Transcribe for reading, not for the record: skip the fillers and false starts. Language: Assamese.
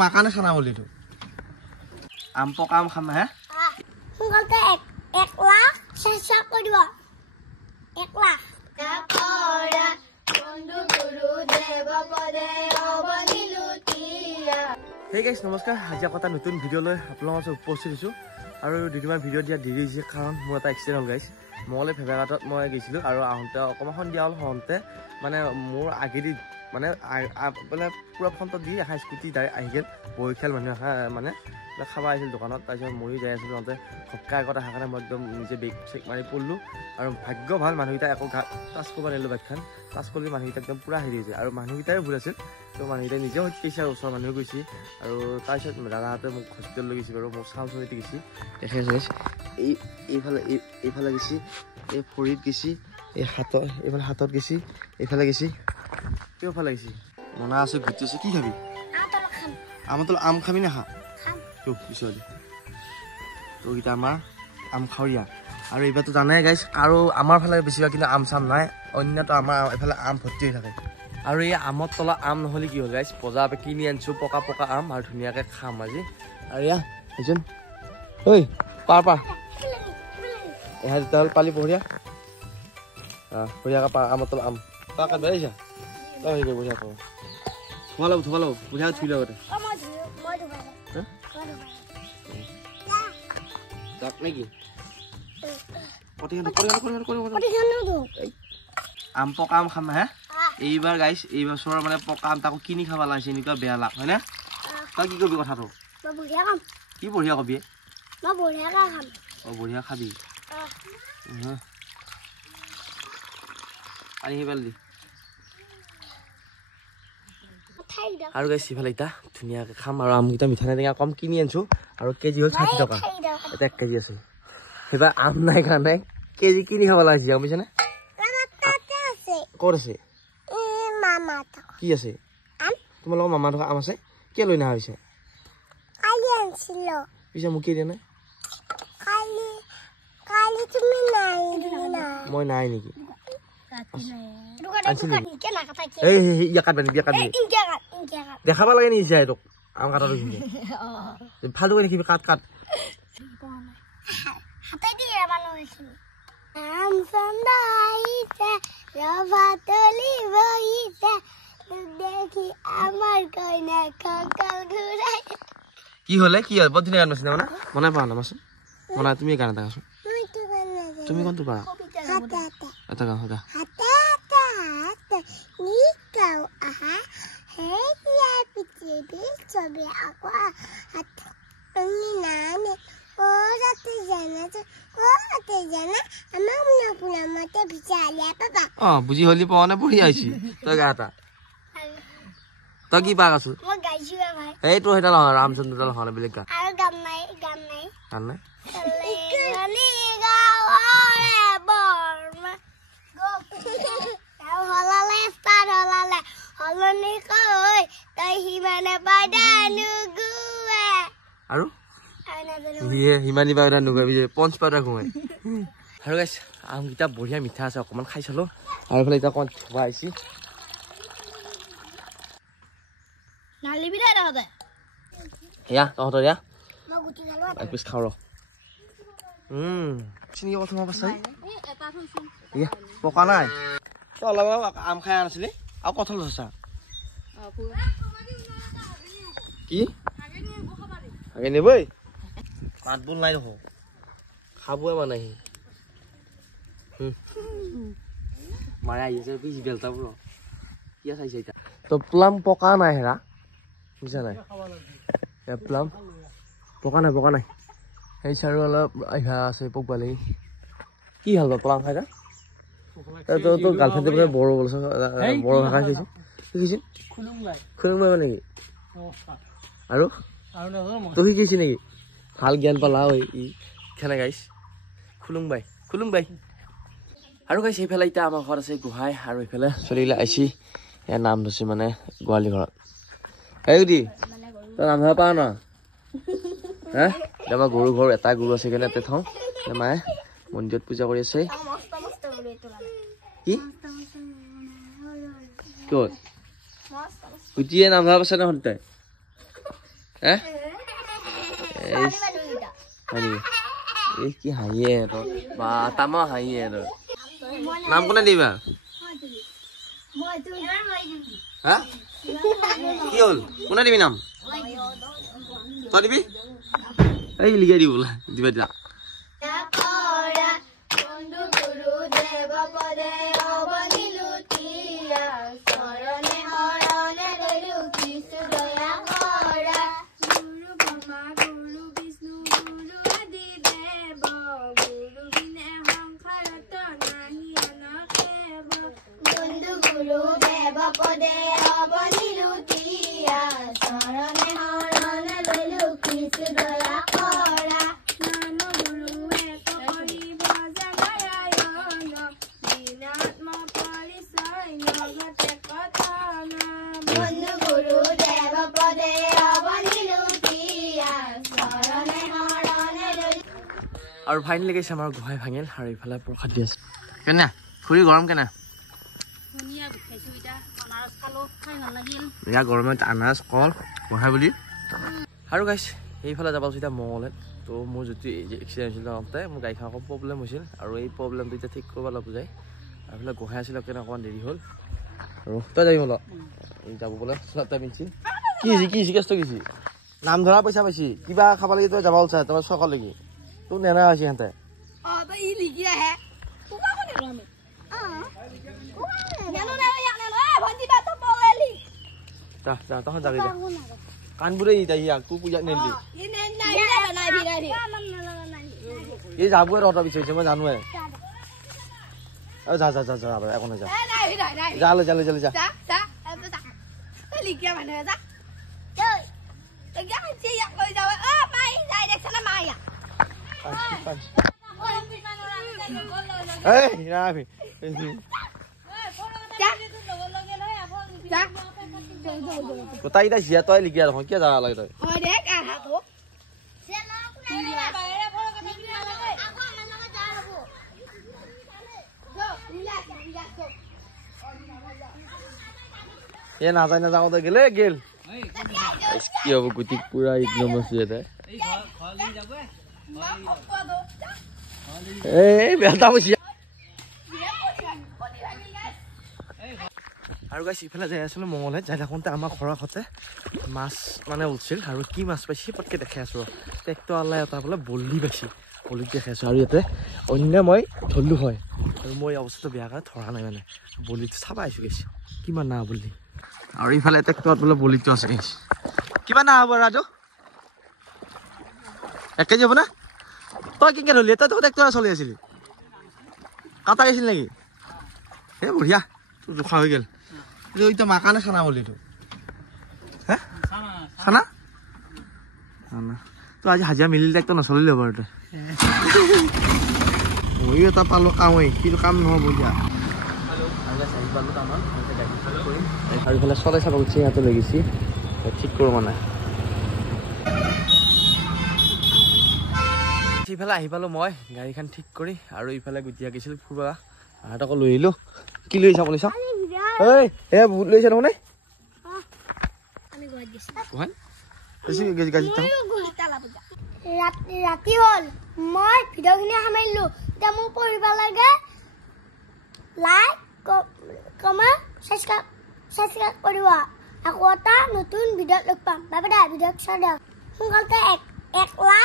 মাকানে খানা বলি তো আম পকা আম খাম হ্যাঁ সোনকালতে 1 লাখ চেষ্টা কৰিব 1 লাখ Hey guys, নমস্কাৰ আজি এটা নতুন ভিডিও লৈ আপোনালোকৰ মাজত উপস্থিত হৈছো আৰু দুদিনমান ভিডিও দিয়া দেৰি হৈছে কাৰণ মোৰ এটা এক্সিডেন্ট হ'ল গাইছ মলে ফেভাগাটত মই গৈছিলো আৰু আহোঁতে অকমান দিয়া হ'ল হওঁতে মানে মোৰ আগেদি মানে পুৰা ফ্ৰণ্টত দি এখন স্কুটি আহি গ'ল বৈখাল মানুহ মানে খাব আহিছিল দোকানত তাৰপিছত ময়ো যাই আছিলোঁ তহঁতে সপ্তাহ আগত অহাৰ কাৰণে মই একদম নিজে বেগ চেক মাৰি পৰিলোঁ আৰু ভাগ্য ভাল মানুহকেইটা একো টাচ কৰিব নোৱাৰিলোঁ বাইকখন টাচ কৰিলে মানুহকেইটা একদম পূৰা হেৰি হৈছে আৰু মানুহকেইটাই ভুল আছিল তো মানুহকেইটাই নিজেও কৈছে আৰু ওচৰৰ মানুহে গৈছে আৰু তাৰপিছত দাদাহঁতে মোক হস্পিটেল লৈ গৈছে বাৰু মোক চাউল চলিতে গৈছে দেখাই গৈছে এইফালে গৈছে এই ভৰিত গৈছে এই হাতত এইফালে হাতত গৈছে এইফালে গৈছে কেওফালে গৈছে মনা আছে গুটি আছে কি খাবি আমতল আম খাবি নাখা পিছলি তোৰকেইটা আমাৰ আম খাৱৰীয়া আৰু এইবাৰতো জানাই গাইছ আৰু আমাৰ ফালে বেছিভাগ কিন্তু আম চাম নাই অন্যতো আমাৰ এইফালে আম ভৰ্তি হৈ থাকে আৰু এই আমৰ তলত আম নহ'লে কি হ'ল গাইছ বজাৰ পৰা কিনি আনিছোঁ পকা পকা আম আৰু ধুনীয়াকৈ খাম আজি আৰু এয়া এজন ঐ পাৰ এয়া তেতিয়াহ'লে পালি বঢ়িয়া বঢ়িয়াকৈ পাৰ আমৰ তলত আম তাৰ কাট বেৰিছা তই হেৰি কৰি বঢ়িয়া পাব থোৱা ল'ব বঢ়িয়া থুই লগতে যাক নেকি আম পকা আম খাম হে এইবাৰ গাইছ এই বছৰ মানে পকা আম তাকো কিনি খাব লাগিছে এনেকুৱা বেয়া লাগ হয়নে তই কি কবি কথাটো কি বঢ়িয়া কবি বঢ়িয়া খাবি পানী সেই পেলাই দি আৰু গাইছ সিফালে এতিয়া ধুনীয়াকৈ খাম আৰু আমকেইটা মিঠা টেঙা কম কিনি আনিছোঁ আৰু কেজি হ'ল 60 টকা এটা 1 কেজি আছে সেইবাৰ আম নাই কাৰণে কেজি কিনি খাব লাগিছে গম পাইছানে ক'ত আছে কি আছে তোমালোকৰ মামা থকা আম আছে কিয় লৈ নহা হৈছে পিছে মোক কি দিয়া নাই মই নাই নেকি দেখাব লাগে নি তোক আম কাটা ফালু কৰি দেখিবি কাট কি হলে কি হয় বৰ ধুনীয়া গান নাছিলে মানে মনাই পাওঁ না মাচোন মনাই তুমি গান এটা গাচোন তুমি কোনটো পাৰা এটা গান এটা বুজি হলি পোৱা নে পঢ়ি আহিছি তই গা এটা তই কি পাক আছো এইটো সেইডাল নহয় ৰামচন্দ্ৰডাল নহয় বেলেগ গান নাই আৰু হিমানী বা নুগুৱাবি পঞ্চ পাউডাৰ ঘুমাই আৰু গাইছ আমকেইটা বঢ়িয়া মিঠা আছে অকণমান খাই চালোঁ আৰু এইফালে এতিয়া অকণমান ধোৱা আহিছে এয়া তহঁতৰ এয়া এক পিচ খাওঁ ৰ চিনি কথা পাইছা পকা নাই তই অলপ আম খাই আনিছিলি আৰু কঁঠাল চা কি আগে নিবই মাত বোল নাই দেখোন খাবই মানে সি মাৰে আহিছে পিছ বেলতাবোৰ কি চাইছে এতিয়া তো প্লাম পকা নাই হেৰা বুজা নাই প্লাম পকা নাই সেই চাৰু অলপ আহিবা আছে পকবালি কি ভাল পাওঁ প্লাম খাই তোৰ গাৰ্লফ্ৰেণ্ডে বড়ো বলছ বড়ো ভাষা শিকিছে শিকিছে খুলুংবাই মানে নেকি আৰু তই শিকিছি নেকি ভাল জ্ঞান পালা ই খেলে গাইছ খুলুংবাই আৰু গাইছ এইফালে এতিয়া আমাৰ ঘৰত আছে গোহাঁই আৰু এইফালে চলিলে আহিছি ইয়াৰ নাম ধৰিছে মানে গোৱালি ঘৰত এই দি তই নাম ধৰা পাৱ ন হা আমাৰ গৰু ঘৰ এটা গৰু আছে কাৰণে ইয়াতে থওঁ মায়ে মন্দিৰত পূজা কৰি আছে কি ক'ত গুটিয়ে নাম ধৰা পাছে নহয় তই হে এই কি হাঁহিয়ে বা তামা হাঁহিয়ে নাম কোনে দিবা হা কি হল কোনে দিবি নাম তই দিবি এই লিখাই দিব বোলা দিবা দিয়া আৰু ফাইনেলি গৈছে আমাৰ গোহাই ভাঙিল আৰু ইফালে প্ৰসাদ দি আছে কেনে খুৰী গৰম কেনে ইয়াৰ গৰমত আনাৰস কল গোহাই বুলি আৰু গাইছ এইফালে যাব আছোঁ এতিয়া মঙলে তো মোৰ যিটো এক্সিডেণ্ট হৈছিল তাতে মোৰ গাড়ীখন অকণ প্ৰব্লেম হৈছিল আৰু এই প্ৰব্লেমটো এতিয়া ঠিক কৰিব লাগিব যায় আৰু এইফালে গোহাই আছিল কেনে অকণমান দেৰি হ'ল আৰু তই যাবি মল এই যাব বোলে তই মিছি কি হৈছে কি হৈছে কেছটো কি নাম ধৰা পইচা পাইছি কিবা খাব লাগি তই যাব ওলছা তোমাৰ চকল লাগি তোৰ নেনা হৈছে সিহঁতে কাণবোৰে তোৰ পূজা নিলি এই যাবই ৰটা বিচাৰিছে মই জানোৱে যা যা যা যা একো নাই যা যালে যালে যালে যা তাই এতিয়া জিয়া তই লিখিয়া দেখোন কিয় যাব লাগে তই এ নাযায় নাযাওঁ তই গেলে গেল কি হব গুটি পুৰা একদম আছে ইয়াতে এই বেটা বসিয়া আৰু গাইছ ইফালে যাই আছিলোঁ মঙলে যাই থাকোঁতে আমাৰ ঘৰৰ কাষতে মাছ মানে উঠিছিল আৰু কি মাছ পাইছে পটকৈ দেখাই আছোঁ ট্ৰেক্টৰ আলাই এটা বোলে বলি পাইছে বলিত দেখাই আছোঁ আৰু ইয়াতে অন্য মই ধৰিলোঁ হয় আৰু মই অৱস্থাটো বেয়া কাৰণে ধৰা নাই মানে বলিটো চাব আহিছোঁ গৈছে কিমান না বলি আৰু ইফালে ট্ৰেক্টৰত বোলে বলিটো আছে গৈছে কিমান না হ'ব ৰাজু 1 কেজি হ'ব না তই কেনেকৈ ধৰিলি তই ট্ৰেক্টৰ চলি আছিলি কাটা গৈছিল নেকি এই বঢ়িয়া তোৰ জোখা হৈ গ'ল এইটো মাকানে খানা বলিটো হে খানা খানা তো আজি হাজিৰা মিলিলে একটো নচলিলে বাৰু তই ময়ো এটা পালোঁ কামেই কিন্তু কাম নহ'ব এতিয়া আৰু ইফালে চলাই চাব গৈছে ইয়াতে লৈ গৈছে ঠিক কৰোঁ মানে সিফালে আহি পালোঁ মই গাড়ীখন ঠিক কৰি আৰু ইফালে গুটিয়া গৈছিলোঁ ফুৰবা আকৌ লৈ আহিলোঁ কি লৈ আহিছা আপুনি চাওঁ এই বহুত লৈছে নহয় ৰাতি হ'ল মই ভিডিঅ'খিনি সামৰিলোঁ এতিয়া মোক পঢ়িব লাগে লাইক কমেণ্ট ছাবস্ক্ৰাইব কৰিব আকৌ এটা নতুন ভিডিঅ'ত লগ পাম বাই বাই ভিডিঅ'ত চাই দিয়ক সোনকালে 1 লাখ